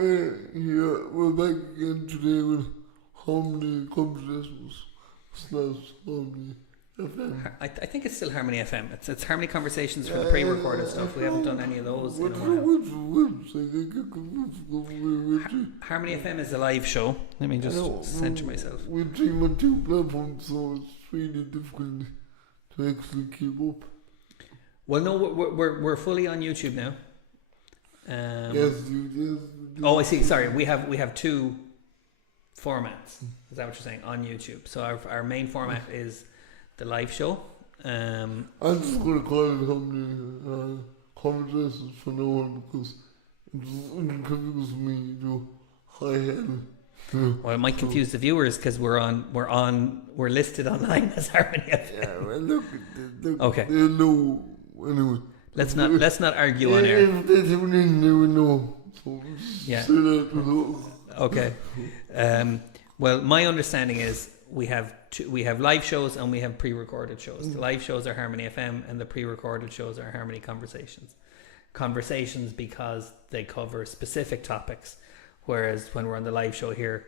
we're back again today with Harmony Conversations / Harmony FM. I think it's still Harmony FM. It's Harmony Conversations for the pre-recorded stuff. We haven't done any of those in a while. Harmony FM is a live show. Let me just center myself. We stream on 2 platforms, so it's really difficult to actually keep up. Well, no, we're fully on YouTube now. Yes. Oh, I see. Sorry, we have 2 formats. Is that what you're saying? On YouTube. So our main format is the live show. I'm just going to call it Harmony Conversations for now on because it confuses me to Well, it might confuse the viewers because we're listed online as Harmony FM. Yeah, well, look, okay. They know anyway. Let's not argue on air. If they tune in, they will know. So yeah. Okay. Well, my understanding is we have live shows and we have pre-recorded shows. The live shows are Harmony FM and the pre-recorded shows are Harmony Conversations. Conversations because they cover specific topics, whereas when we're on the live show here,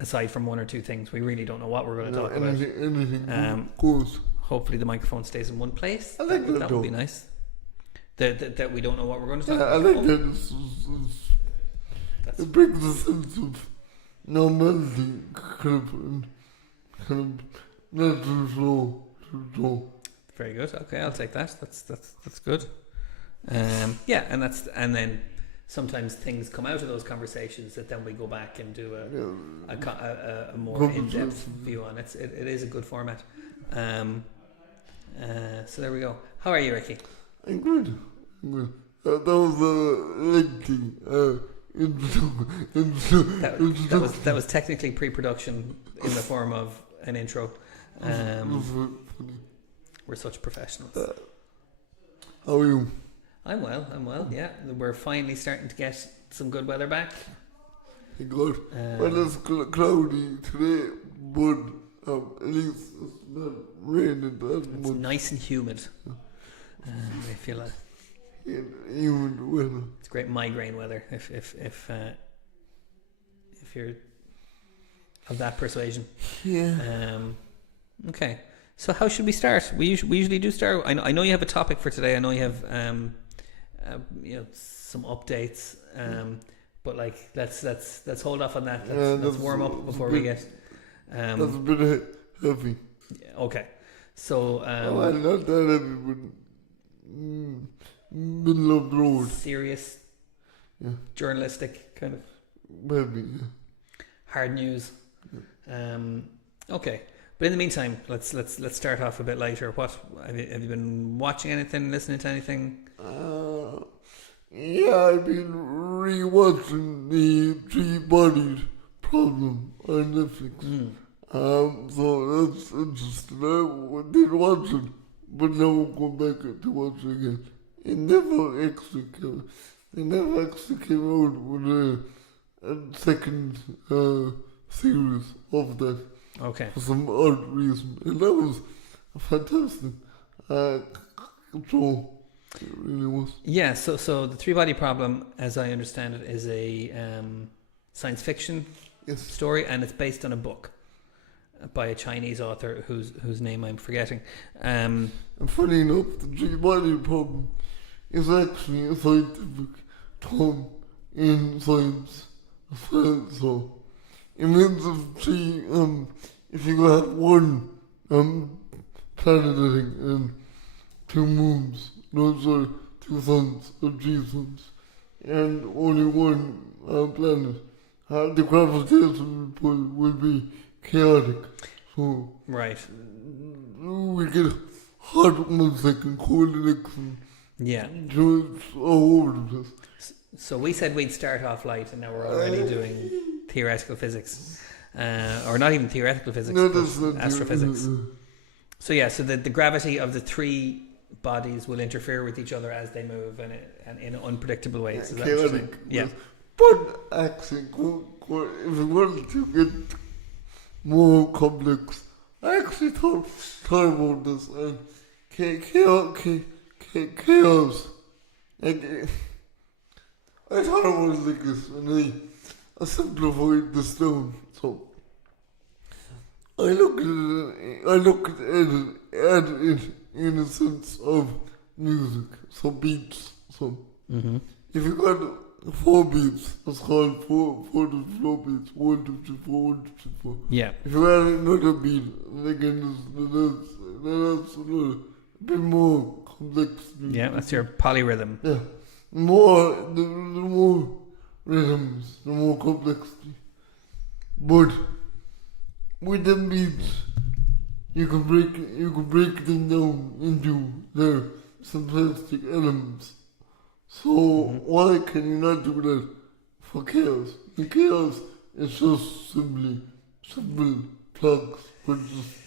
aside from 1 or 2 things, we really don't know what we're going to talk about. Anything goes. Hopefully the microphone stays in one place. I like that would be nice. That we don't know what we're going to talk about. I like that. It brings a sense of normality, kind of natural flow. Very good. Okay, I'll take that. That's good. Yeah, and then sometimes things come out of those conversations that then we go back and do a more in-depth view on it. It is a good format. So there we go. How are you, Ricky? I'm good. That was a lengthy that was technically pre-production in the form of an intro. We're such professionals. How are you? I'm well. Yeah, we're finally starting to get some good weather back. Good. Well, it's cloudy today, but at least it's not raining that much. It's nice and humid. I feel like humid weather. It's great migraine weather. If you're of that persuasion. Yeah. Okay. So how should we start? We usually do start. I know you have a topic for today. I know you have some updates. But let's hold off on that. Let's warm up before we get. That's a bit heavy. Okay. So. Not that heavy, but middle of the road. Serious. Yeah. Journalistic kind of. Maybe. Yeah. Hard news. Yeah. Okay. But in the meantime, let's start off a bit lighter. What have you been watching? Anything? Listening to anything? Yeah, I've been rewatching the 3 Bodies Problem on Netflix. So that's interesting. I did watch it, but now I'll go back to watch it again. They never actually came out with a second series of that. Okay. For some odd reason. And that was fantastic. So it really was. Yeah, so the 3 Body Problem, as I understand it, is a science fiction story, and it's based on a book by a Chinese author whose name I'm forgetting. And funny enough, the 3 Body Problem is actually a scientific term in science as well. So it means if you have 1 planet, I think, and 2 moons, 2 suns or 3 suns, and only 1 planet, the gravitational pull will be chaotic. So right, we get hot 1 second, cold the next one. Yeah. So it's all over the place. So we said we'd start off light, and now we're already doing theoretical physics. Or not even theoretical physics, but astrophysics. So yeah, so the gravity of the 3 bodies will interfere with each other as they move and in unpredictable ways. Yeah, chaotic. Yeah. But actually, if you wanted to get more complex, I actually thought about this. Chaos. Like, I thought it was like this, and I simplified this down. So I look at it in a sense of music, so beats. So if you got 4 beats, that's called 4 to 4 beats. 1, 2, 3, 4, 1, 2, 3, 4. Yeah. If you add another beat, again, that's a bit more complex. Yeah, that's your polyrhythm. Yeah. The more rhythms, the more complexity. But with them beats, you can break them down into their simplistic elements. So why can you not do that for chaos? In chaos, it's just simple plugs, but just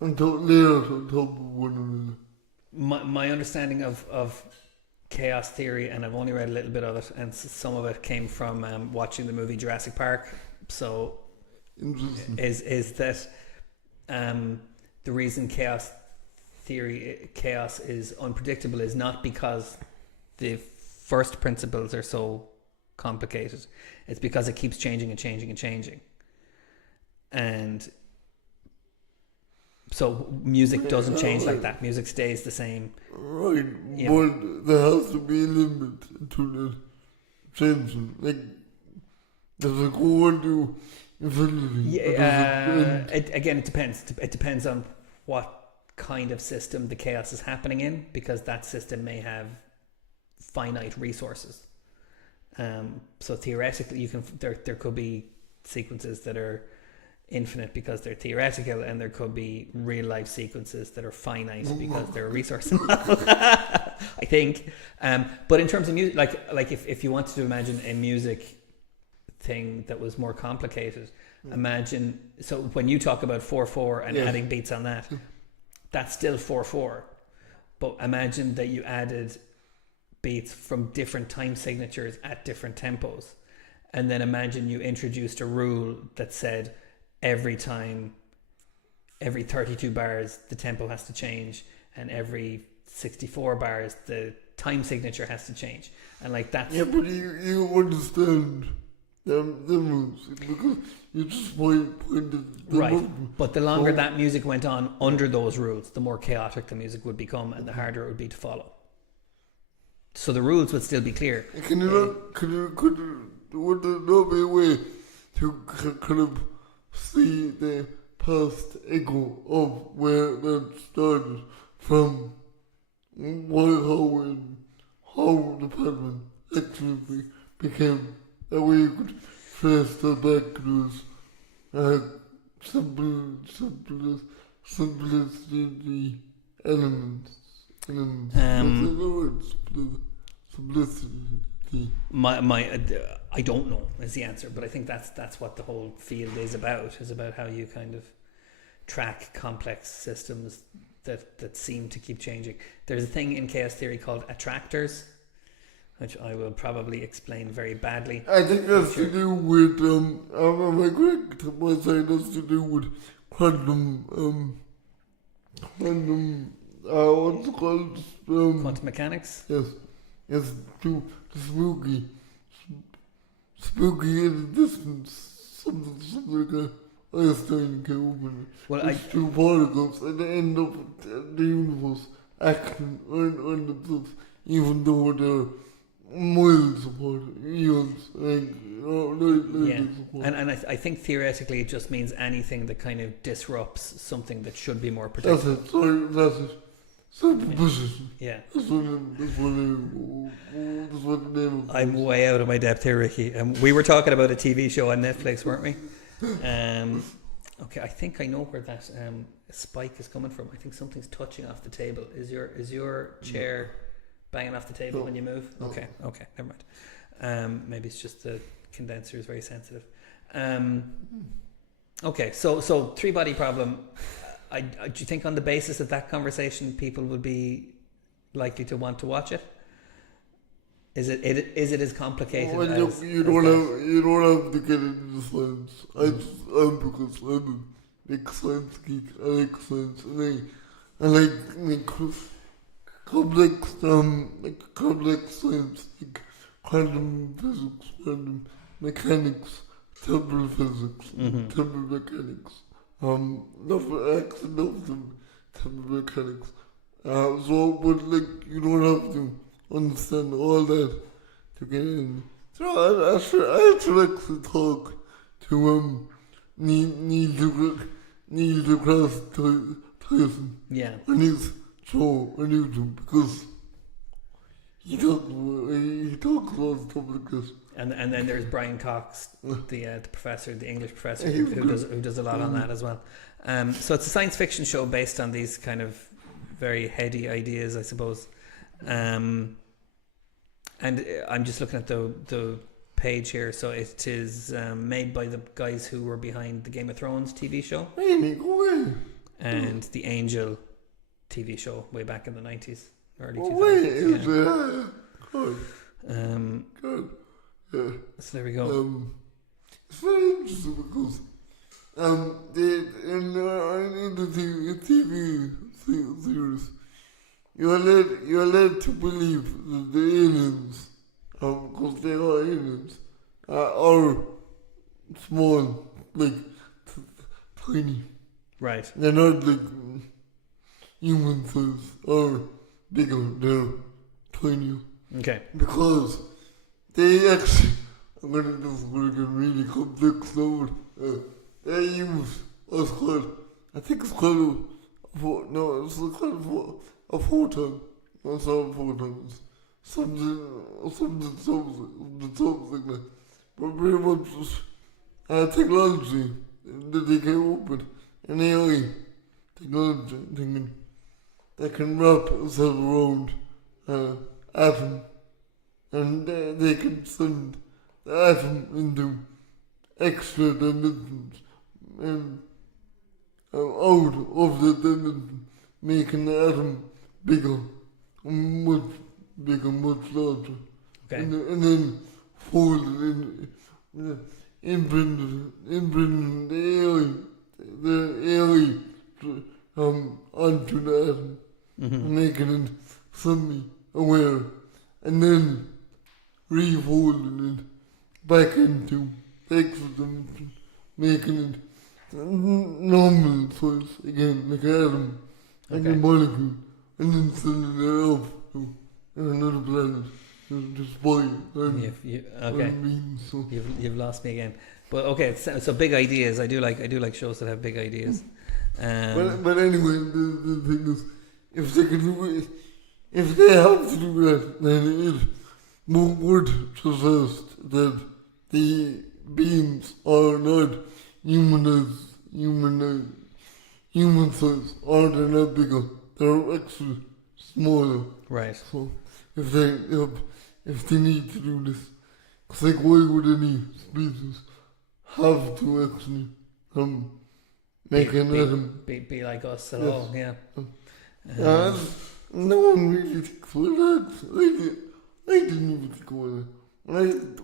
layers on top of one another. My understanding of chaos theory, and I've only read a little bit of it, and some of it came from watching the movie Jurassic Park. So, is that the reason chaos is unpredictable is not because the first principles are so complicated. It's because it keeps changing and changing and changing. And so music doesn't change like that. Music stays the same. Right, Yeah. but there has to be a limit to the changing. Like, does it go into infinity? Yeah, it depends. It depends on what kind of system the chaos is happening in, because that system may have finite resources. So theoretically, there could be sequences that are infinite because they're theoretical, and there could be real life sequences that are finite because they're a resource. I think. But in terms of music, like if you wanted to imagine a music thing that was more complicated, imagine. So when you talk about 4/4 and adding beats on that, that's still 4/4. But imagine that you added beats from different time signatures at different tempos, and then imagine you introduced a rule that said every 32 bars the tempo has to change, and every 64 bars the time signature has to change, and like that's but you understand them rules because you just pointed them right. up. But the longer that music went on under those rules, the more chaotic the music would become, and the harder it would be to follow. So the rules would still be clear. Would there not be a way to kind of see the past echo of where that started from how the pattern actually became? That way you could trace that back to simplicity elements. Simplicity. I don't know is the answer, but I think that's what the whole field is about how you kind of track complex systems that seem to keep changing. There's a thing in chaos theory called attractors, which I will probably explain very badly. I think that's to do with am I correct by saying that's to do with quantum what's it called? Quantum mechanics? Yes, to spooky in the distance, something like that. Einstein came up with it. Well, it's 2 particles at the end of the universe acting on themselves, even though they're miles apart, eons, apart. And I think theoretically it just means anything that kind of disrupts something that should be more predictable. That's it. Superposition. Yeah. That's what the name of it. I'm way out of my depth here, Ricky. We were talking about a TV show on Netflix, weren't we? Okay, I think I know where that spike is coming from. I think something's touching off the table. Is your chair banging off the table when you move? Okay, never mind. Maybe it's just the condenser is very sensitive. Okay, so 3-body problem. Do you think on the basis of that conversation people would be likely to want to watch it? Is it as complicated as you don't have to get into science. Because I'm a big science geek. I like science, and I like complex science, like quantum physics, quantum mechanics, temporal physics, temporal mechanics. Lots of temporal mechanics. So, but like, you don't have to understand all that to get in. So I should actually talk to Neil deGrasse Tyson Yeah. on his show on YouTube, because he talks about stuff like this. And then there's Brian Cox, the professor, the English professor, who does a lot on that as well. So it's a science fiction show based on these kind of very heady ideas, I suppose. And I'm just looking at the page here. So it is made by the guys who were behind the Game of Thrones TV show Really, go away. and the Angel TV show way back in the 90s, early Go away. 2000s. Good. Yeah. Yeah. So there we go. It's very interesting because in the TV series, you're led to believe that the aliens, because they are aliens, are small, like tiny. Right. They're not like human size or bigger. They're tiny. Okay. Because they actually, I'm going to get really complex now. They use what's called, I think it's called a photon. That's not a photon. It's something like that. But pretty much just technology that they came up with, an AI technology thinking that can wrap itself around atom, and they can send the atom into extra dimensions and out of the dimension, making the atom bigger, much bigger, much larger. Okay. And then fold it in, imprinting the AI onto the atom, making it semi-aware, and then refolding it back into the extra dimension, making it normal size again, like an atom, like a molecule, and then sending it off to another planet to destroy it. You've lost me again. But okay, so big ideas. I do like shows that have big ideas. But anyway, the thing is, if they can do it, if they have to do that, then it would suggest that the beings are not human size, or they're not bigger, they're actually smaller. Right. So if they need to do this, it's like, why would any species have to actually make an atom? Be like us at all, yeah. No one really thinks about that. I didn't even think about it.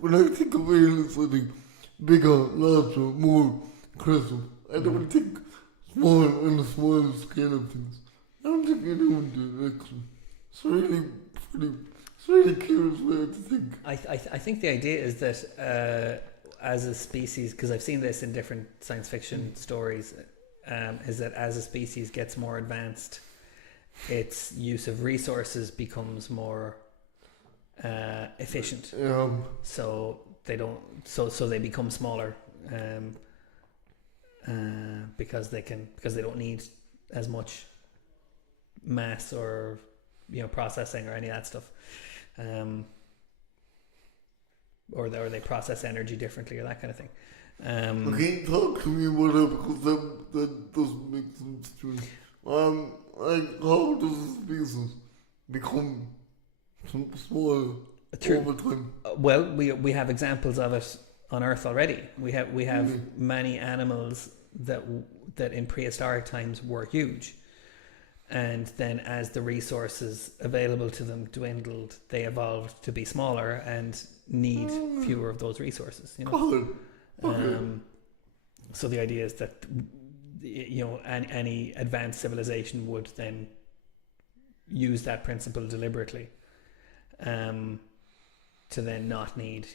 When I think of aliens, I think bigger, larger, more aggressive. I don't think small on a smaller scale of things. I don't think anyone did, actually. It's really pretty. It's really curious way to think. I think the idea is that as a species, because I've seen this in different science fiction stories, is that as a species gets more advanced, its use of resources becomes more efficient. So they don't. So they become smaller, because they don't need as much mass or processing or any of that stuff, or they process energy differently or that kind of thing. Okay, talk to me about that, because that doesn't make sense to me. Like, how does a species become small over time? Well, we have examples of it on Earth already. We have many animals that in prehistoric times were huge, and then as the resources available to them dwindled, they evolved to be smaller and need fewer of those resources. So the idea is that any advanced civilization would then use that principle deliberately. to then not need,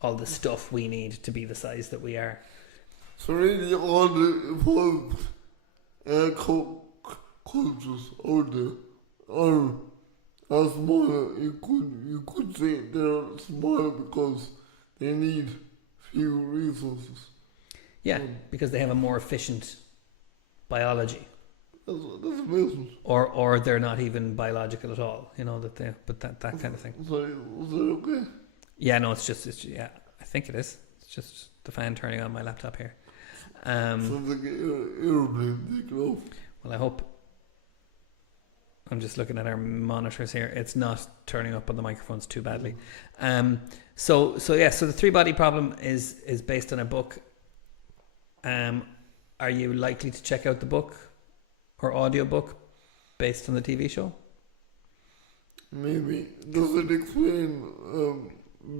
all the stuff we need to be the size that we are. So really all the evolved cultures out there are smaller. You could say they're smaller because they need few resources. Yeah, because they have a more efficient biology. That's amazing. Or they're not even biological at all, that kind of thing. Sorry, was that okay? Yeah, no, yeah, I think it is. It's just the fan turning on my laptop here. Sounds like an aeroplane taking off. Well, I hope. I'm just looking at our monitors here. It's not turning up on the microphones too badly. So the three body problem is based on a book. Are you likely to check out the book or audiobook based on the TV show? Maybe. Does it explain a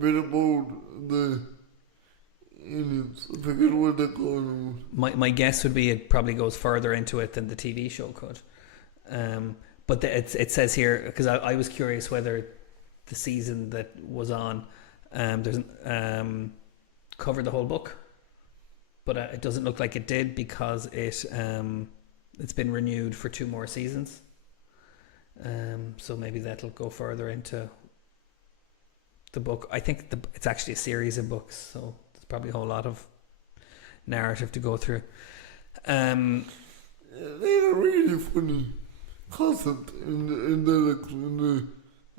bit about the aliens? I forget what they call them. My guess would be it probably goes further into it than the TV show could. But it says here, because I was curious whether the season that was on covered the whole book, but it doesn't look like it did because it's been renewed for 2 more seasons. So maybe that'll go further into the book. I think it's actually a series of books, so there's probably a whole lot of narrative to go through. They're really funny concept in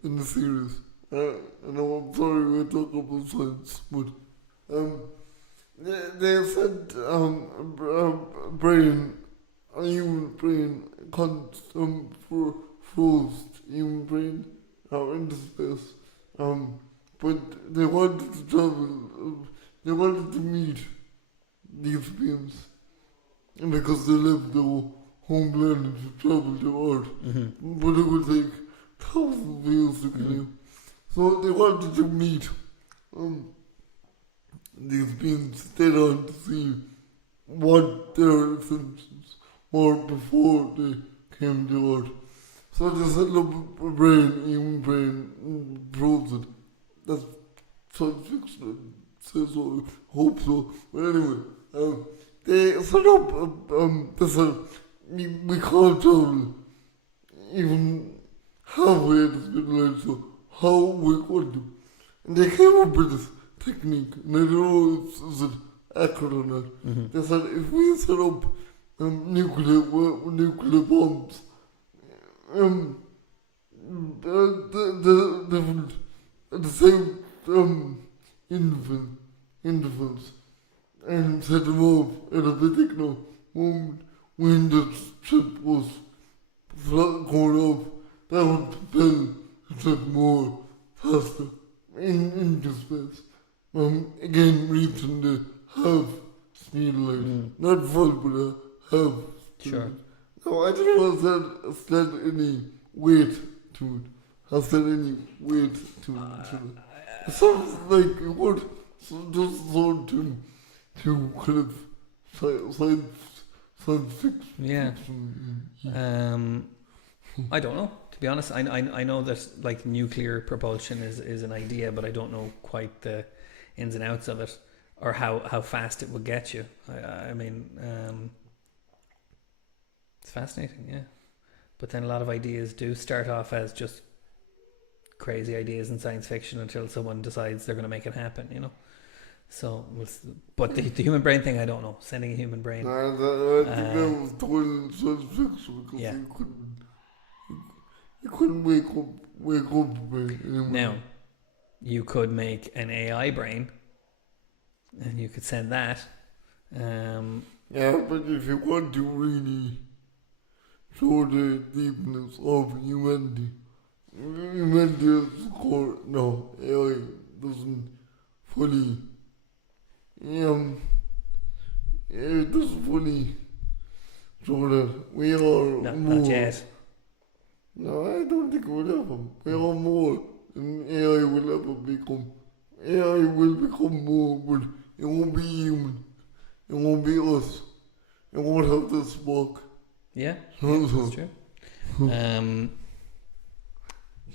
the series. I know I'm sorry we're talking about science, but they said a human brain can't froze human brain out into space. But they wanted to travel. They wanted to meet these beings because they left their home planet to travel to Earth. Mm-hmm. But it would take thousands of years to get here. So they wanted to meet these beings dead on to see what their intentions were before they came to Earth. So they set up a human brain, proves it. That's science fiction, says so, I hope so. But anyway, they set up, they said, we can't travel even halfway at the speed of light, so how we could do. And they came up with this technique, and I don't know if it's accurate or not. Mm-hmm. They said if we set up nuclear bombs, the same intervals, and set them off at a particular moment when the ship was going up, that would propel the ship more faster into space. Again, reaching the half speed of light. Not full, but half speed. Sure. No, I don't know if that said any weight to it. Has there any weight to it? It sounds like it would just sort to kind of science fiction. Yeah. I don't know, to be honest. I know that like nuclear propulsion is an idea, but I don't know quite the ins and outs of it or how fast it would get you. I mean, it's fascinating, yeah. But then a lot of ideas do start off as just crazy ideas in science fiction until someone decides they're going to make it happen, So, but the human brain thing, I don't know. Sending a human brain. I think that was total science fiction because Yeah. you couldn't wake up the brain anymore. Now, you could make an AI brain, and you could send that. Yeah, but if you want to really show the deepness of humanity is core. No, AI doesn't fully. It doesn't fully show that we are more. Not yet. No, I don't think it will happen. We are more than AI will ever become. AI will become more, but it won't be human. It won't be us. It won't have this spark. Yeah, that's true.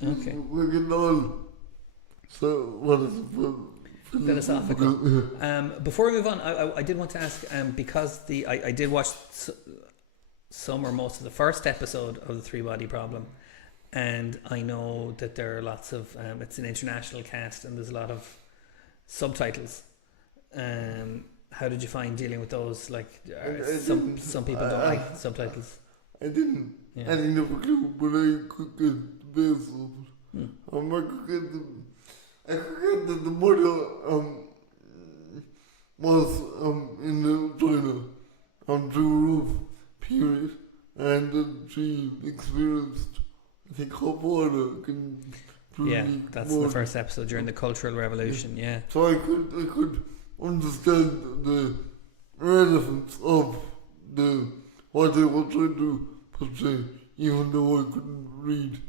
Okay. We can all So what is it? Philosophical. Before we move on, I did want to ask, because I did watch some or most of the first episode of the Three Body Problem, and I know that there are lots of it's an international cast and there's a lot of subtitles. How did you find dealing with those? Like, some people don't like subtitles. I didn't. Yeah. I didn't have a clue, but I could get the base of it. I could get that the mother was in China through a rough period, and that she experienced, I think, hot water can Yeah, that's the first episode during the Cultural Revolution. Yeah. So I could understand the relevance of what they were trying to portray, even though I couldn't read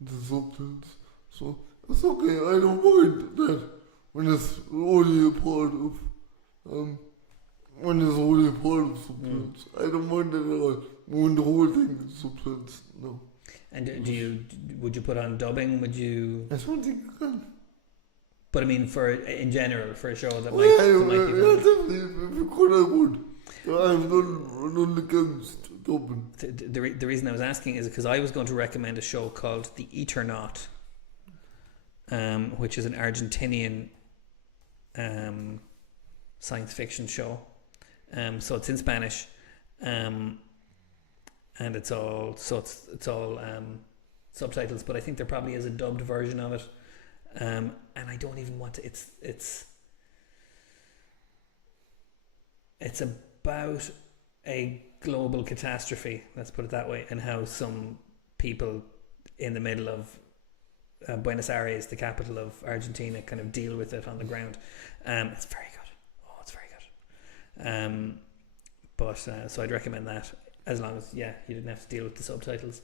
the subtitles. So it's okay. I don't mind that when it's only a part of subtitles. I don't mind that at all. When the whole thing is subtitles, no. And would you put on dubbing? Would you? I don't think you can. But I mean, in general, for a show that Yeah, might be definitely. If you could, I would. I've none against dubbing. The reason I was asking is because I was going to recommend a show called The Eternaut, which is an Argentinian science fiction show. So it's in Spanish, and it's all subtitles. But I think there probably is a dubbed version of it, and I don't even want to. It's about a global catastrophe, let's put it that way, and how some people in the middle of Buenos Aires, the capital of Argentina, kind of deal with it on the ground. It's very good. Oh, it's very good. So I'd recommend that, as long as you didn't have to deal with the subtitles.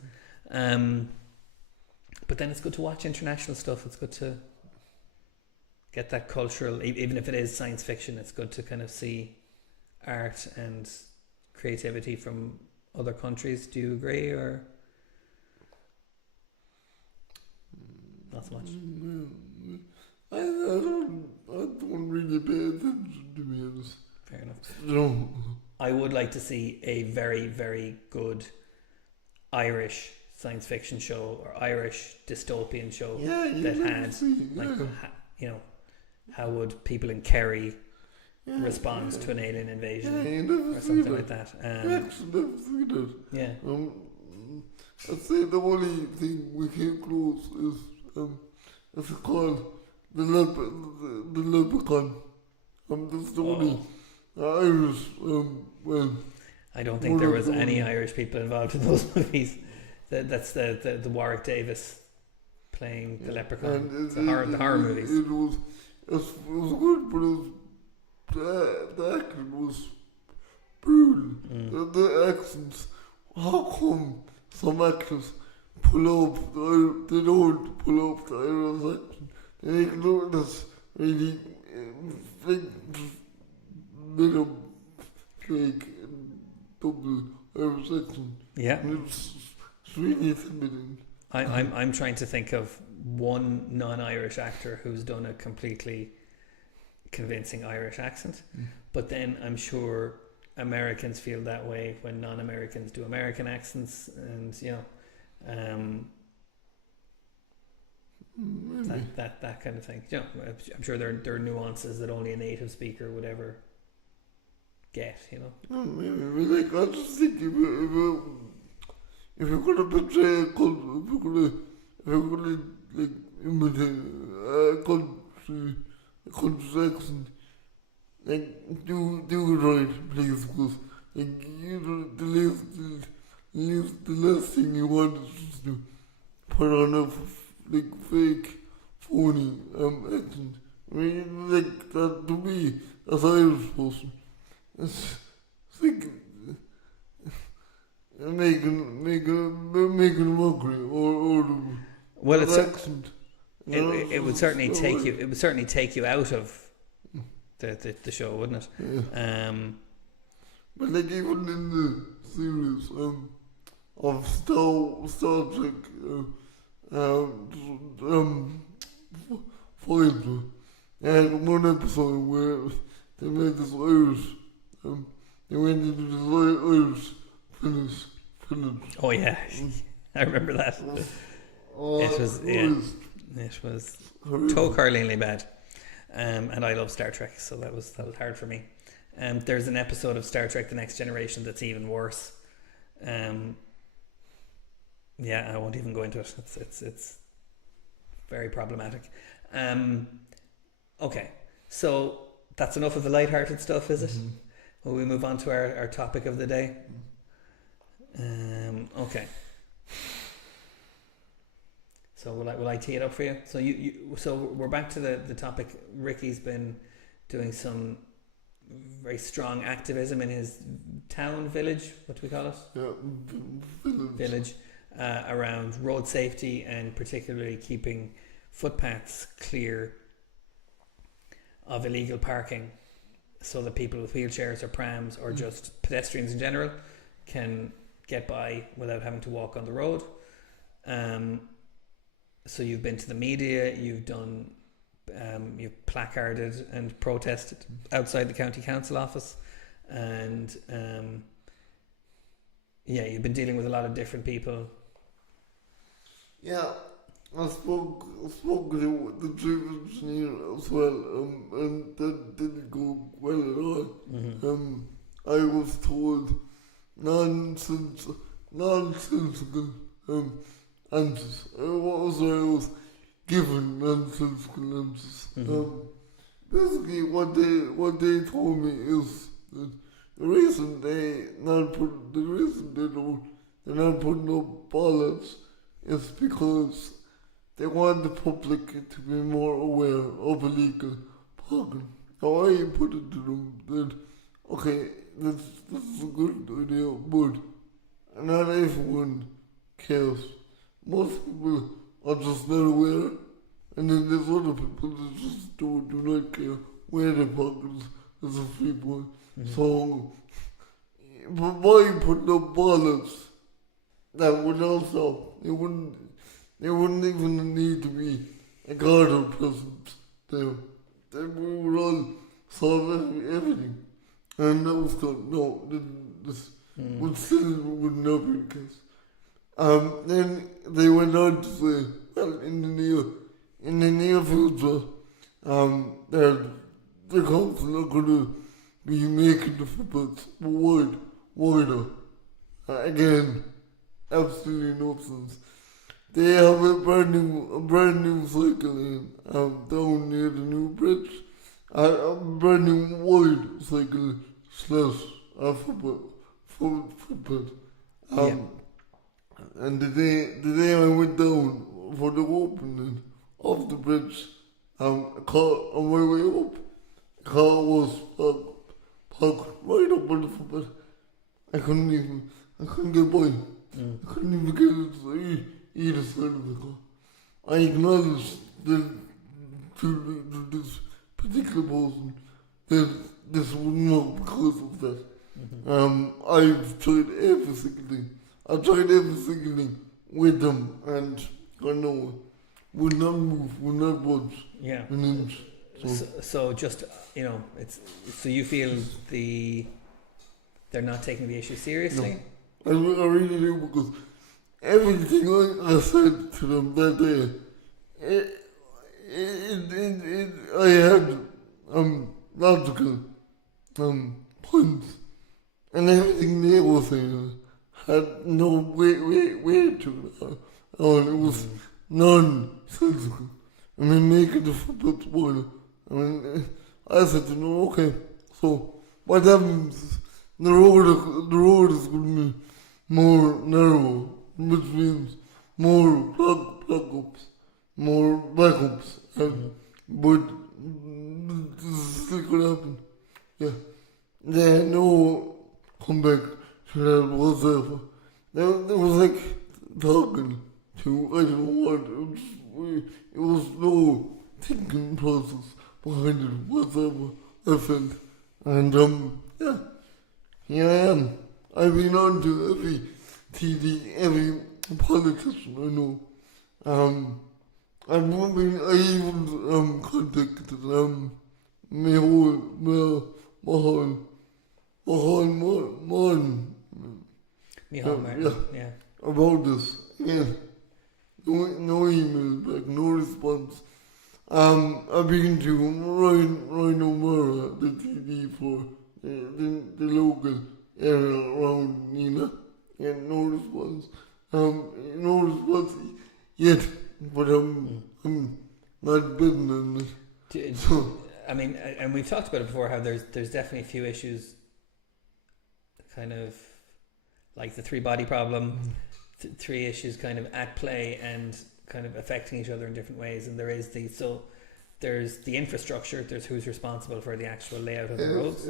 But then it's good to watch international stuff. It's good to get that cultural, even if it is science fiction, it's good to kind of see art and creativity from other countries. Do you agree, or not so much? I don't really pay attention, to be honest. Fair enough. No. I would like to see a very, very good Irish science fiction show or Irish dystopian show that had, how would people in Kerry respond to an alien invasion or something like that. Never seen it. Yeah. I'd say the only thing we came close is it's called the Leprechaun. That's the only Irish I don't think there was any Irish people involved in those movies. That's the Warwick Davis playing the Leprechaun. It's the horror movies. It was good, but the acting was brutal. The accents. How come some actors pull up? They don't pull up the Irish accent. They ignore this really little fake double Irish accent. Yeah. It's really intimidating. I'm trying to think of one non-Irish actor who's done a completely convincing Irish accent, but then I'm sure Americans feel that way when non-Americans do American accents, and that kind of thing. I'm sure there are nuances that only a native speaker would ever get. Maybe. I just think if you're gonna portray a culture, if you're gonna imitate a country's accent, do it right, please, because the last thing you want is just to put on a fake, phony accent. I mean, that to me, as an Irish person, it's making a mockery or accent. It would certainly take you. It would certainly take you out of the show, wouldn't it? Yeah. But even in the series of Star Trek, Pfizer. And one episode where they made this Irish, they went into this Irish finish. Oh yeah, I remember that. It was it was toe-curlingly bad, and I love Star Trek, so that was hard for me. There's an episode of Star Trek: The Next Generation that's even worse. Yeah, I won't even go into it. It's very problematic. Okay, so that's enough of the light-hearted stuff, is it? Mm-hmm. Will we move on to our topic of the day? Okay. So will I tee it up for you? So so we're back to the topic. Ricky's been doing some very strong activism in his town, village, what do we call it? Yeah, Village, around road safety and particularly keeping footpaths clear of illegal parking, so that people with wheelchairs or prams or just pedestrians in general can get by without having to walk on the road. So you've been to the media, you've placarded and protested outside the county council office, and you've been dealing with a lot of different people. Yeah, I spoke to the chief engineer as well, and that didn't go well at all. Mm-hmm. I was told nonsensical answers. I was given nonsensical answers. Mm-hmm. Basically, what they told me is that the reason they're not putting up ballots is because they want the public to be more aware of illegal parking. Now I put it to them that, okay, this is a good idea, but not everyone cares. Most people are just not aware, and then there's other people that just do not care where they park as a free point. Mm-hmm. So, but by putting up ballots, that would not stop. There wouldn't even need to be a guard present there. Then we would all solve everything. And that was done. No, this would not be the case. Then they went on to say, well, in the near future, the council are going to be making the footpaths wider. Again, absolutely no sense. They have a brand new cycle lane down near the new bridge. A brand new wide cycle footpath. And the day I went down for the opening of the bridge, a car on my way up, a car was parked right up on the footpath. I couldn't get by. I couldn't even get into either side of the car. I acknowledged that to this particular person that this wouldn't work because of that. I've tried every single thing. I tried every single thing with them, and I know would not move, would not budge an inch. So just, it's so you feel they're not taking the issue seriously? No, I really do, because everything I said to them that day, I had logical points, and everything they were saying had no weight to it. It was nonsensical. I mean, making the football wider. I mean, I said to them, okay, so what happens is the road is going to be more narrow, which means more plug-ups, more backups, but this is still going to happen. Yeah. They had no comeback to that whatsoever. There was like talking to, I don't know what, it was no thinking process behind it whatsoever, I felt. And here I am. I've been on to every TV, every politician I know. I even contacted my whole man Micheál Martin. Yeah. about this. Again, no email back, no response. I've been to Ryan O'Mara, the TD for the local area around Nina, and no response. No response yet, but I'm not betting on it. So, I mean, and we've talked about it before, how there's definitely a few issues, kind of like the three body problem, three issues kind of at play and kind of affecting each other in different ways. And there's the infrastructure, there's who's responsible for the actual layout of the roads.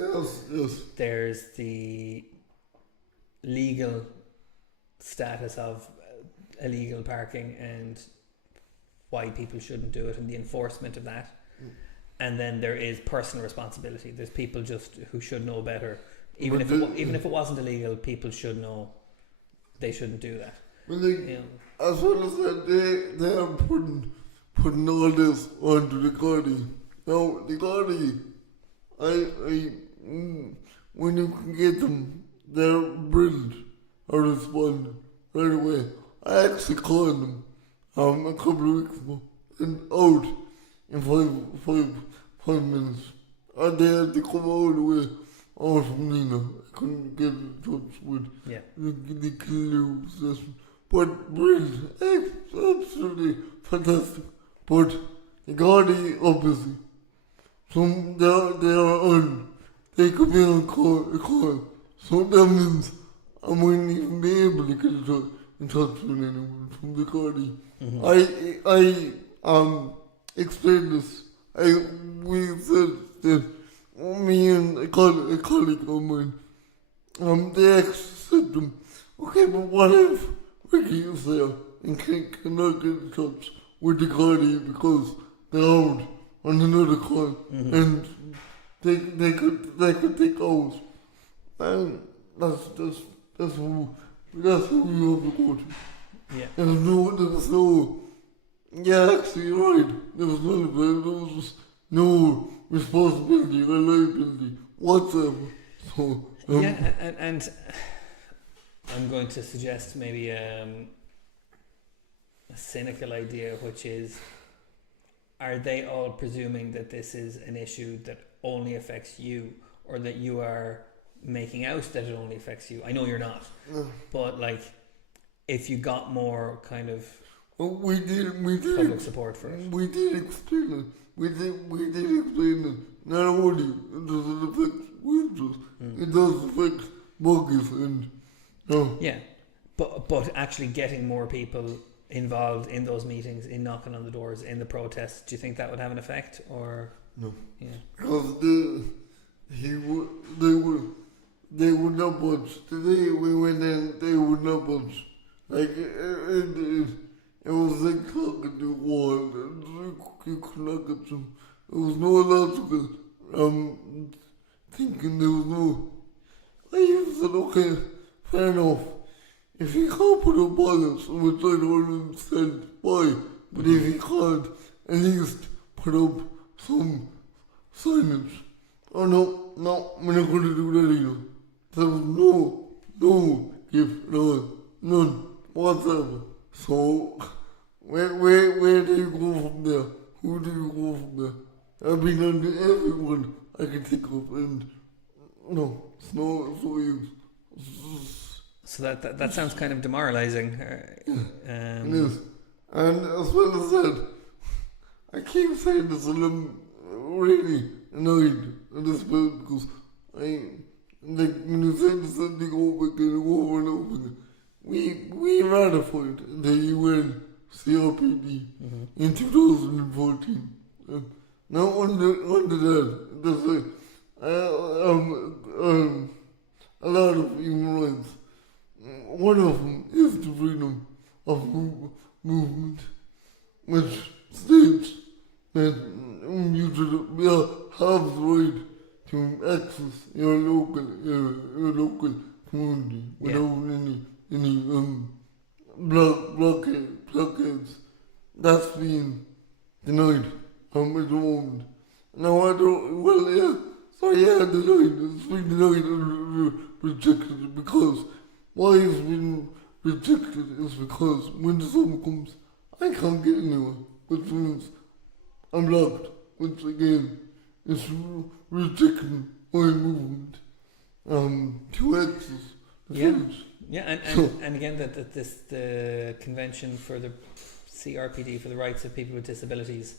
Yes. There's the legal status of illegal parking and why people shouldn't do it and the enforcement of that. And then there is personal responsibility. There's people just who should know better. Even if it wasn't illegal, people should know they shouldn't do that. Well, as well as that, they are putting all this onto the Gardaí. Now, the Gardaí, when you can get them, they're brilliant or responding right away. I actually called them a couple of weeks ago and out in five minutes. And they had to come all the way out from Nina. I couldn't get in touch with the Killaloe session. But brilliant, absolutely fantastic. But the Gardaí, obviously, they are on. They could be on a call. So that means I mightn't even be able to get in touch with anyone from the Gardaí. I explained this. We said that me and a colleague of mine, they actually said to them, okay, but what if Ricky is there and cannot get in touch with the Gardaí because they're out on another call and they could take hours. And that's who we have to go to. Yeah. There was no, yeah, actually you're right. There was just no responsibility or liability whatsoever. So, and I'm going to suggest maybe a cynical idea, which is, are they all presuming that this is an issue that only affects you, or that you are making out that it only affects you? I know you're not, but like, if you got more kind of we did public support for it. We did explain it. We did explain it. Not only does it affect winters, it does affect buggies and yeah, but actually getting more people involved in those meetings, in knocking on the doors, in the protests, do you think that would have an effect? Or no? Yeah, because they would not budge. Today we went in, they would not budge. Like it was like talking to a wall, and you could not get them. There was no logical thinking. There was no. I said, okay, fair enough. If he can't put up balance, which I don't understand why, but if he can't at least put up some signage, oh no, we're not going to do that either. There was no gift at all, none whatsoever. So, where do you go from there? Who do you go from there? I've been on everyone I can think of, and no, it's no use. So that sounds kind of demoralising. It is. And as well as that, I keep saying this and I'm really annoyed at this point because when you say the same thing over and over again, we ratified the UN CRPD in 2014. Now under that, there's a lot of human rights. One of them is the freedom of movement, which states that you should have the right to access your local community without any blockades. that's being denied at the moment. Now I don't, well, yeah, so yeah, denied, it's been denied and rejected because why it's been rejected is because when the summer comes, I can't get anywhere, which means I'm locked, which again is rejecting my movement to access the Yeah. village. Yeah, and again, the convention for the CRPD for the rights of people with disabilities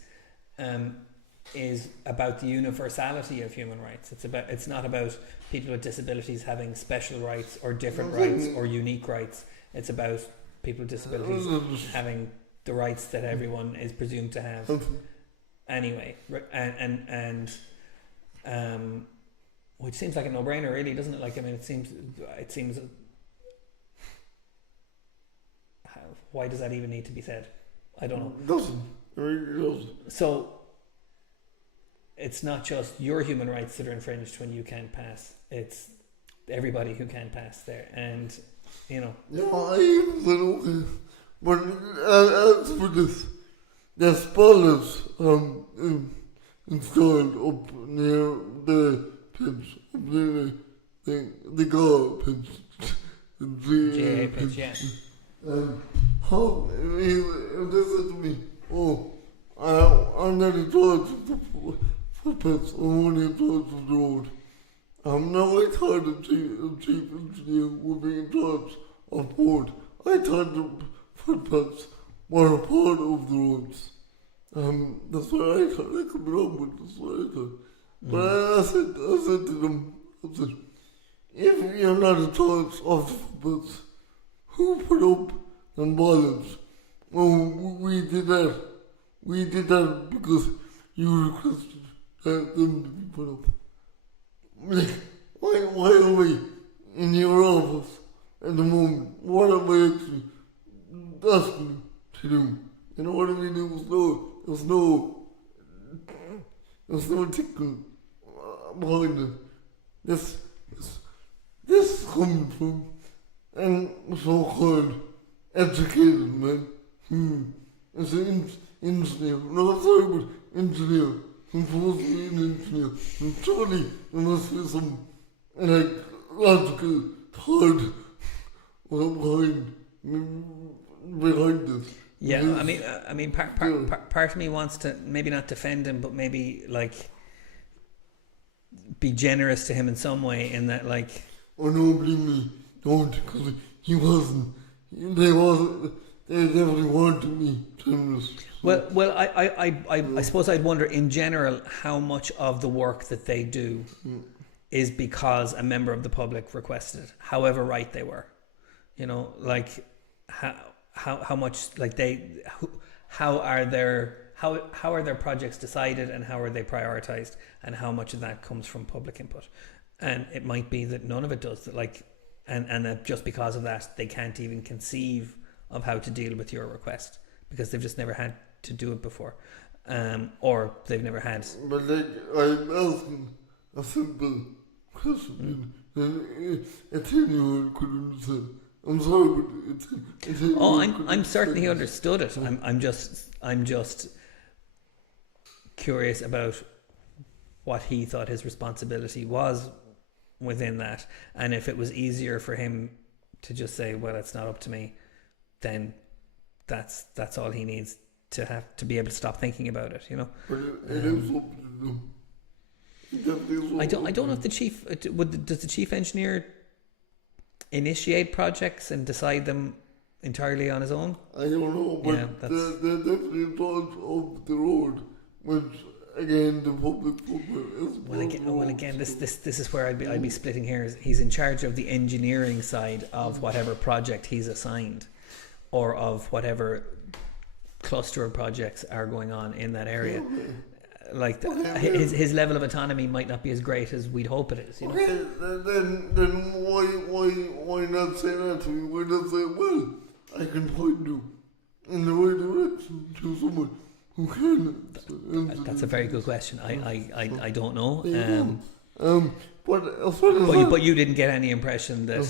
is about the universality of human rights. It's not about people with disabilities having special rights or different rights or unique rights. It's about people with disabilities having the rights that everyone is presumed to have. Anyway, and which seems like a no-brainer, really, doesn't it? Like, I mean, it seems. Why does that even need to be said? I don't know. It doesn't. It really doesn't. So it's not just your human rights that are infringed when you can't pass. It's everybody who can't pass there, and you know. Yeah, I even said okay, but as for this, there's spoilers installed up near the pitch, up near the goal pitch, GA pitch, yeah. How if they said to me, oh, I'm not in charge of the footpaths, I'm only in charge of the road. Now I thought the chief engineer would be in charge of board. I thought the footpaths were a part of the roads. That's what I thought. I could be wrong, but that's what I thought. But I said to them, I said, if you're not in charge of the footpaths, who put up them bollards? Well, we did that. We did that because you requested them to be put up. Like, why are we in your office at the moment? What am I actually asking to do? You know what I mean? There's no tickle behind it. This coming from and so-called educated man. It's an engineer. No, sorry, but engineer. I'm supposed to be an engineer. And surely there must be some like logical thought behind this. Yeah, I mean, part of me wants to maybe not defend him, but maybe like be generous to him in some way. In that, like, oh no, believe me, don't, because he wasn't. They definitely wanted me generous. Well, I suppose I'd wonder in general how much of the work that they do is because a member of the public requested it, however right they were. You know, like how much like how are their projects decided and how are they prioritized and how much of that comes from public input. And it might be that none of it does, that like and that just because of that they can't even conceive of how to deal with your request because they've just never had to do it before, or they've never had. But like I'm asking a simple question, and it's anyone could understand. I'm sorry, but it's I'm certain he understood it. I'm just curious about what he thought his responsibility was within that, and if it was easier for him to just say, "Well, it's not up to me," then that's all he needs to have to be able to stop thinking about it, you know. But it is up to them. I don't know if the chief does the chief engineer initiate projects and decide them entirely on his own. I don't know, but Yeah, they're definitely in charge of the road, which again the public is. Well, again, this is where I'd be splitting hairs. He's in charge of the engineering side of whatever project he's assigned, or of whatever cluster of projects are going on in that area. Like his level of autonomy might not be as great as we'd hope it is. You know? Okay, then why not say that to me? Why not say, well, I can point you in the right direction to someone who can? That's a very good question. I don't know. But as far as But you didn't get any impression that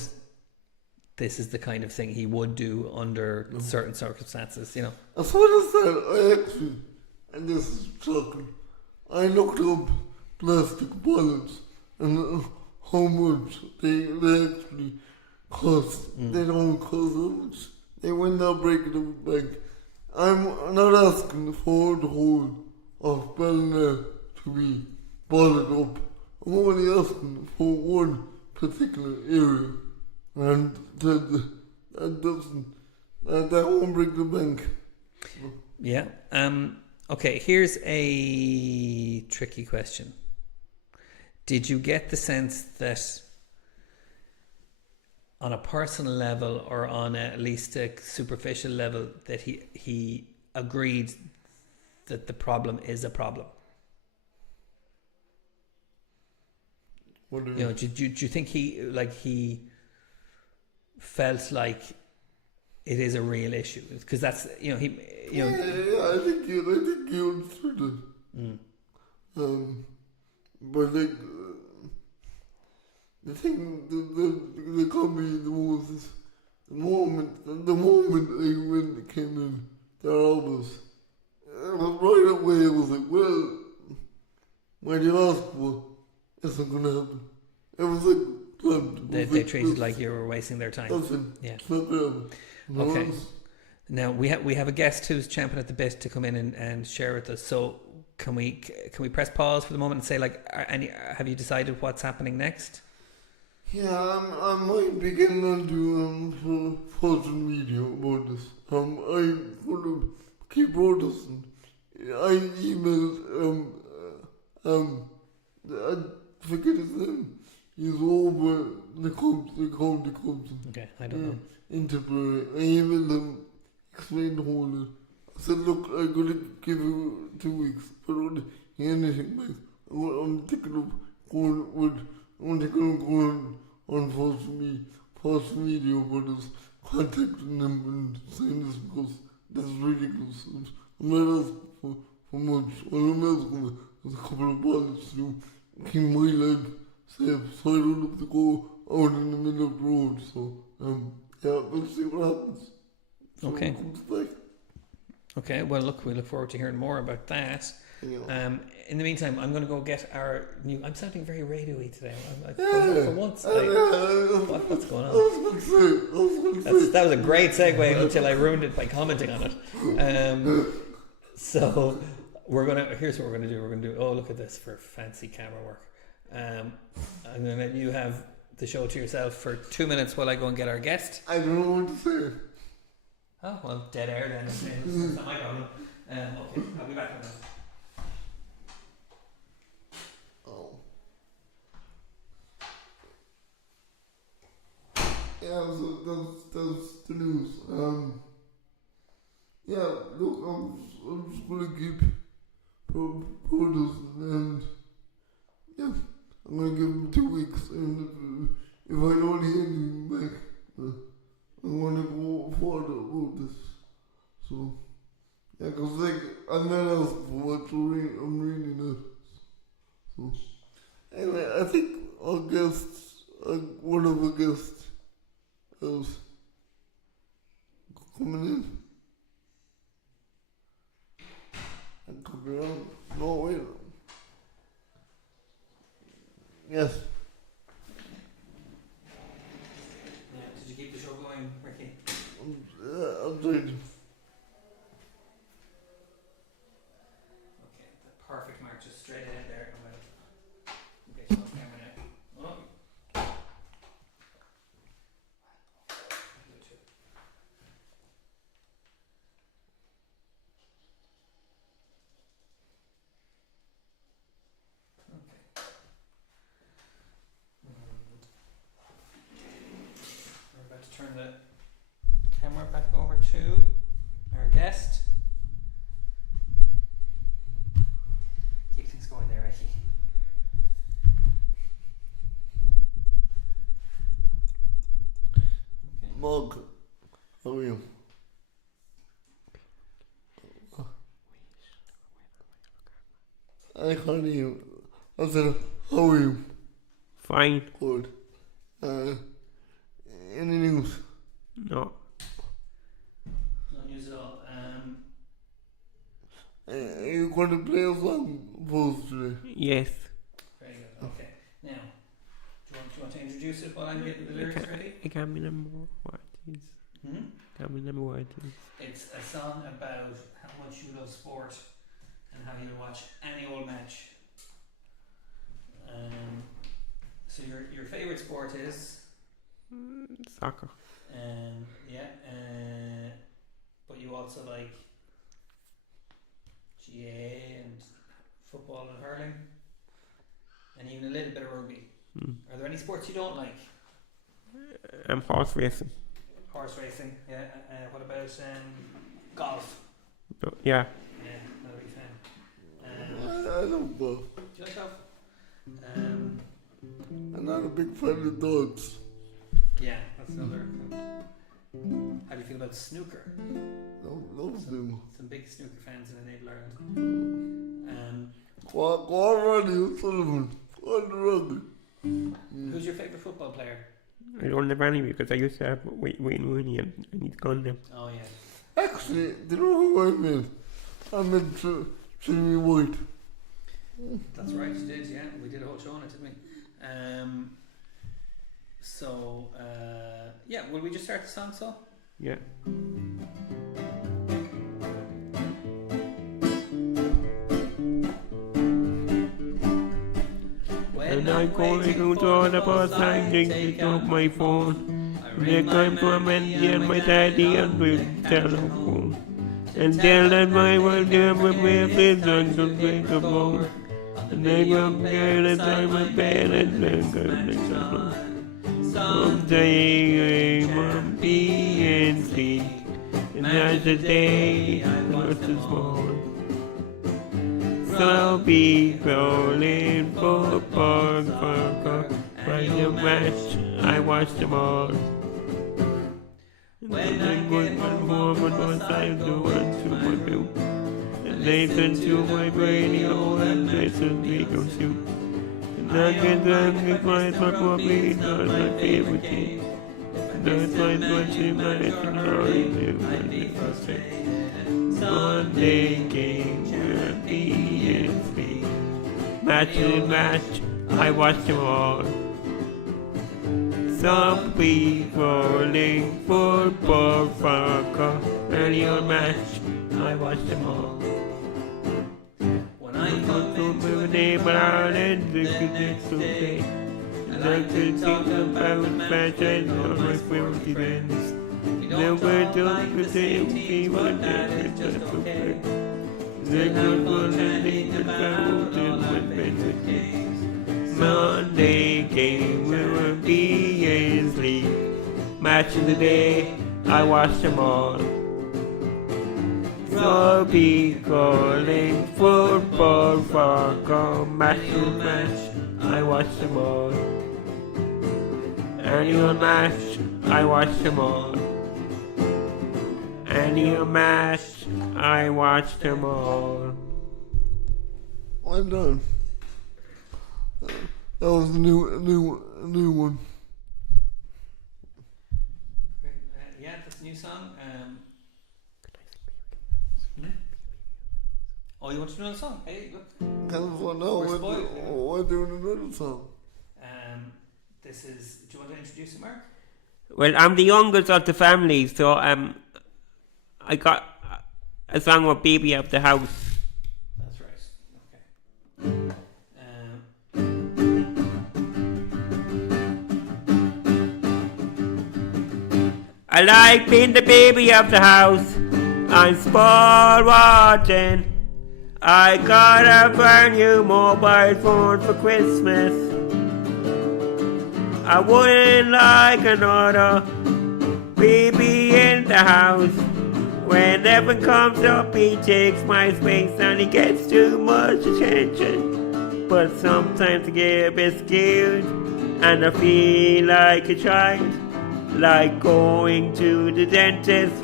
this is the kind of thing he would do under certain circumstances, you know. As well as that, I actually, and this is shocking, I looked up plastic bullets and how much they actually cost. They don't cost that much. They will not break it up back. I'm not asking for the whole of Ballina to be bottled up. I'm only asking for one particular area. And that doesn't, that won't break the bank. Yeah. Okay, here's a tricky question. Did you get the sense that on a personal level or on at least a superficial level that he agreed that the problem is a problem? What do you You know, do you think he felt like it is a real issue? Because that's, you know, Yeah, I think you understood it. But like, the thing that caught me the most is the moment I came in the office, right away I was like, well, what you asked for isn't gonna happen. It was like planned. they treated like you were wasting their time. Nothing. Yeah. It's not gonna happen. No, Okay. it's- Now we have a guest who's champing at the bit to come in and share with us. So can we press pause for the moment and say, like, have you decided what's happening next? Yeah, I might be getting onto social media about this. I want to keep protesting. I emailed I forget his name. He's over the county council. Okay, I don't know. Interplay. I emailed him, explained the whole thing. I said, look, I'm gonna give you 2 weeks, but I don't hear anything back. I'm thinking of going on social media, but it's contacting them and saying this because that's ridiculous. I'm not asking for much. All I'm asking is a couple of bullets to keep my life safe, so I don't have to go out in the middle of the road. So, yeah, we'll see what happens. So Okay. it comes back. Okay, well, look, we look forward to hearing more about that. Yeah. In the meantime, I'm going to go get our new. I'm sounding very radio-y today. For once, what's going on? I was going to say. That was a great segue until I ruined it by commenting on it. So here's what we're gonna do. We're gonna do. Oh, look at this for fancy camera work. I'm gonna let you have the show to yourself for 2 minutes while I go and get our guest. I don't know what to say. Oh well, dead air then. It's not my problem. Okay, I'll be back in a minute. Oh. Yeah, so that's the news. Yeah, look, I'm just gonna keep protesting and yeah, I'm gonna give them 2 weeks and if I don't hear anything back, I'm gonna go forward about this. So, yeah, cause like, I'm not asking for what to read, I'm reading it. So, anyway, I think our guests, one of our guests is coming in. I could be wrong. No, wait. Yes. Yeah, did you keep the show going, Ricky? I'm doing. Okay, the perfect mark, just straight ahead there. Okay, so on camera now. Oh. We're about to turn the camera back over to our guest. Keep things going there, Ricky. Okay. Mark, how are you? I can't hear you. I said, how are you? Fine. Good. Any news? No. No news at all. Are you going to play a song for us today? Yes. Very good. Okay. Now, do you want to introduce it while I'm getting the lyrics ready? I can't remember what it is. Can't remember what it is. It's a song about how much you love sport and how you'll watch any old match. So your favourite sport is? Soccer. But you also like GAA and football and hurling and even a little bit of rugby. Are there any sports you don't like? Horse racing. Horse racing, yeah. What about golf? Yeah. Yeah, not a big fan. I don't know. Do you like golf? I'm not a big fan of dogs. Yeah, that's another. How do you feel about snooker? Those do. Some big snooker fans in Enable Ireland. Go on, Ronnie O'Sullivan. Go on, Ronnie. Who's your favourite football player? I don't have any because I used to have Wayne Rooney and he's gone now. Oh yeah. Actually, do you know who I meant? I meant Jimmy White. That's right, you did, yeah. We did a whole show on it, didn't we? Yeah, will we just start the song, so? Yeah. When I'm going to the bus, I think up my phone. They come from India and my daddy and with telephone. And tell them I will give them my kids on to drink a bone. And they go get a time of bed and then go next alone. Someday I won't be in sleep. And that's the day I was born. So I'll be rolling football, by the match, I watch them all. When I get one moment once I do one to my bill. And listen to my radio and listen to go shoot. And I get drunk and find my coffee, not my favorite thing. And I find what she might and all I do and if I say. Sunday game will be in free. Match and match, I watch them all. Some people rolling football, soccer, any old match, I watch them all. When I come to the neighbor Ireland, it's okay. And I could talk about fashion on my favorite events. Never don't pretend we want that, just okay. The good one and the found in my bed. Monday game will be in sleep. Match of the day, I watch them all. So be calling football, soccer, match to match, I watch them all. Annual match, I watch them all. Annual match, I watch them all. Well done. That was a new one. Yeah, that's a new song. Oh, you want to do another song? Hey, look. We're doing another song. This is. Do you want to introduce it, Mark? Well, I'm the youngest of the family, so I got a song with Baby of the House. That's right. Okay. I like being the baby of the house. I'm spoiled watching. I got a brand new mobile phone for Christmas. I wouldn't like another baby in the house. When Evan comes up, he takes my space and he gets too much attention. But sometimes I get a bit scared and I feel like a child. Like going to the dentist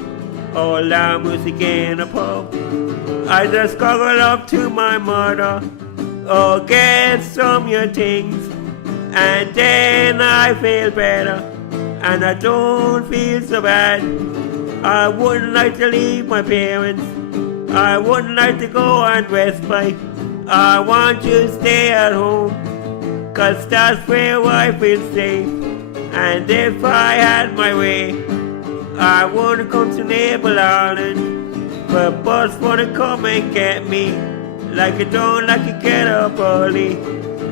or loud music in a pub. I just goggle up to my mother or get some of your things, and then I feel better and I don't feel so bad. I wouldn't like to leave my parents. I wouldn't like to go on respite. I want to stay at home, 'cause that's where I feel safe. And if I had my way, I wouldn't come to Naples, Ireland, but bus wouldn't come and get me. Like I don't like to get up early.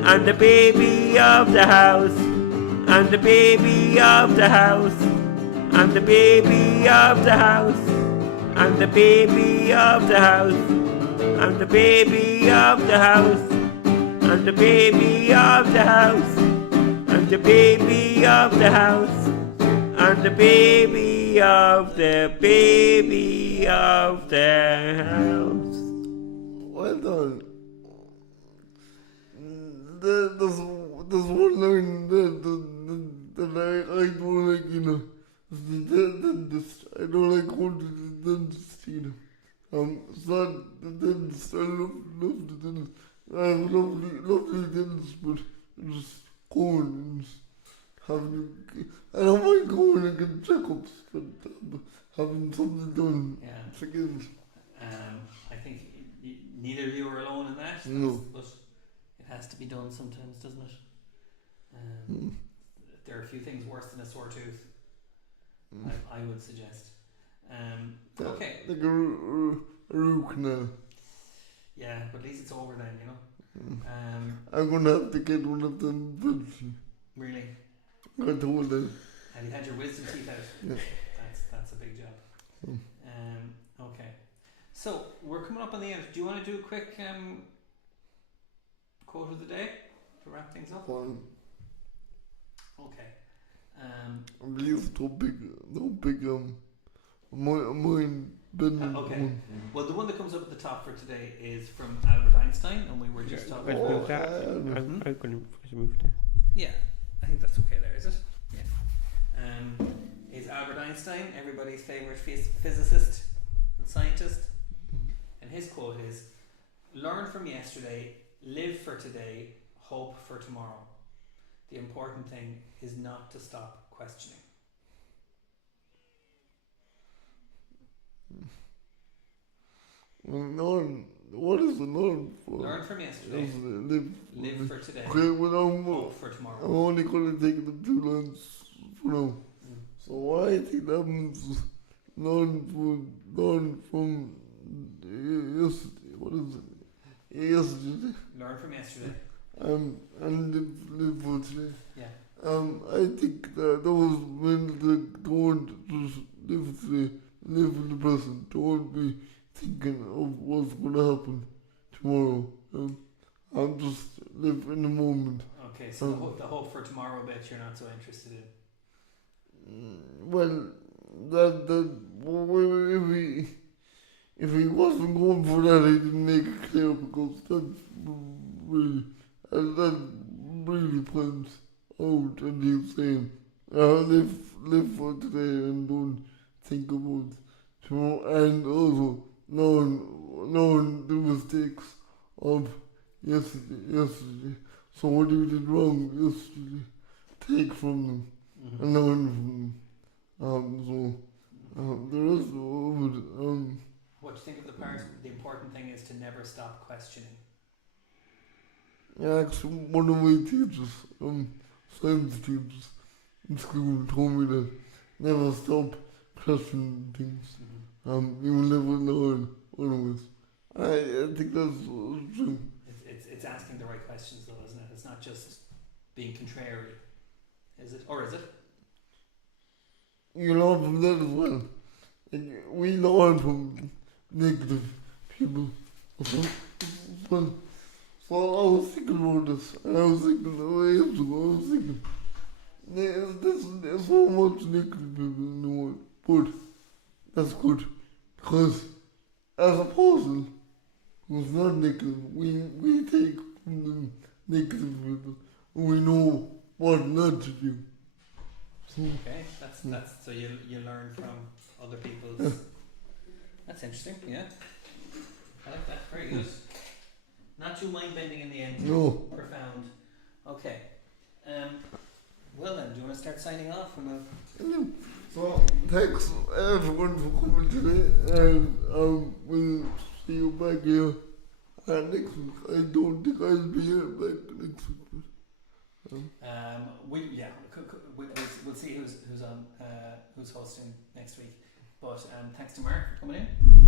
I'm the baby of the house. I'm the baby of the house. I'm the baby of the house. I'm the baby of the house. I'm the baby of the house. I'm the baby of the house. I'm the baby of the house. I'm the baby of the baby of the house. Well done. There's one line that I don't like, you know. The dentist. I don't like going to the dentist, you know. It's not the dentist. I love the dentist. I have lovely dentist, but just going and just having. I don't mind going and getting checkups, but having something done. Yeah. Again. I think neither of you are alone in that. No. But it has to be done sometimes, doesn't it? There are a few things worse than a sore tooth. I would suggest. Okay. Like a root canal. Yeah, but at least it's over then, you know. I'm gonna have to get one of them eventually. Really. I told them. Have you had your wisdom teeth out? Yeah. That's a big job. Okay. So we're coming up on the end. Do you want to do a quick quote of the day to wrap things up? Fine. Okay. Please don't pick mine bending Okay. one. Well, the one that comes up at the top for today is from Albert Einstein, and we were just talking Let's about. move that. I'm going to move that. Yeah, I think that's okay there, is it? Yeah. Is Albert Einstein everybody's favourite physicist and scientist? And his quote is, "Learn from yesterday, live for today, hope for tomorrow. The important thing is not to stop questioning." Learn. What is the learn for? Learn from yesterday, Just live for today, Okay, well, I'm hope for tomorrow. only gonna take the 2 lines for now. So what I think that means is learn from yesterday. What is it? Yesterday. Learn from yesterday. And live for today. Yeah. I think that those men that don't just live today, live in the present. Don't be thinking of what's gonna happen tomorrow. I'm just live in the moment. Okay, so the hope for tomorrow bit you're not so interested in. Well, if he wasn't going for that, he didn't make it clear, because that's really points out, and he's saying, live for today and don't think about tomorrow, and also learn the mistakes of yesterday. So what you did wrong yesterday, take from them and learn from them. The rest of it, What do you think of the part? The important thing is to never stop questioning. actually, one of my teachers, science teachers in school told me that never stop questioning things. You will never learn always. I think that's true. It's asking the right questions, though, isn't it? It's not just being contrary, is it? Or is it? You learn from that as well. We learn from negative people. So I was thinking about this, and I was thinking, there's so much negative people in the world, but that's good, because as a person who's not negative, we take from the negative people, and we know what not to do. So, Okay, that's so you learn from other people's. That's interesting. Yeah, I like that. Very good. Not too mind bending in the end. no. Profound. Okay. Well then, do you want want to start signing off? And So, thanks everyone for coming today, and we'll see you back here next week. I don't think I'll be here back next week. we'll see who's hosting next week. But thanks to Mark for coming in.